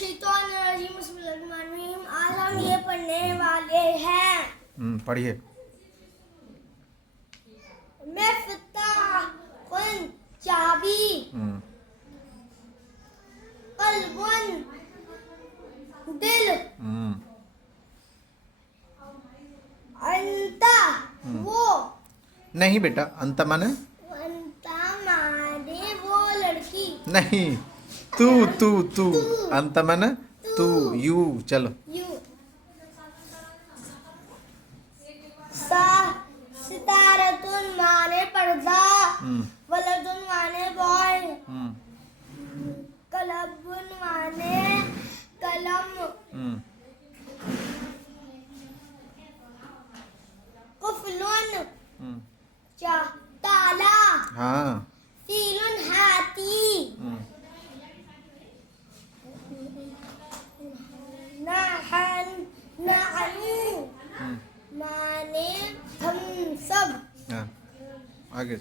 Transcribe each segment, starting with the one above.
मिनशैतानिर्रजीम, बिस्मिल्लाहिर्रहमानिर्रहीम। आज हम ये पढ़ने वाले हैं। पढ़िए। मिफ्ताहुन चाबी, कल्बुन दिल, अंता वो नहीं बेटा, अंत माने अंता माने वो लड़की। नहीं, तू तू तू अंत माने तू, यू। चलो। यू सितारतुन माने पर्दा, वलदुन माने बॉय, कलबुन माने कलम, कुफलुन ताला, हाँ। फीलुन हाथी, नाहनु माने हम सब, हाँ, आगे।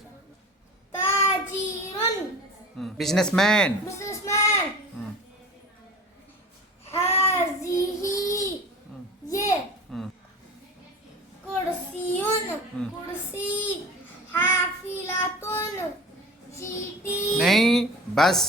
ताजीरुन बिजनेसमैन। बिजनेसमैन, हाज़िही ये, कुर्सियुन कुर्सी, हाफिलातुन चीटी। नहीं, बस।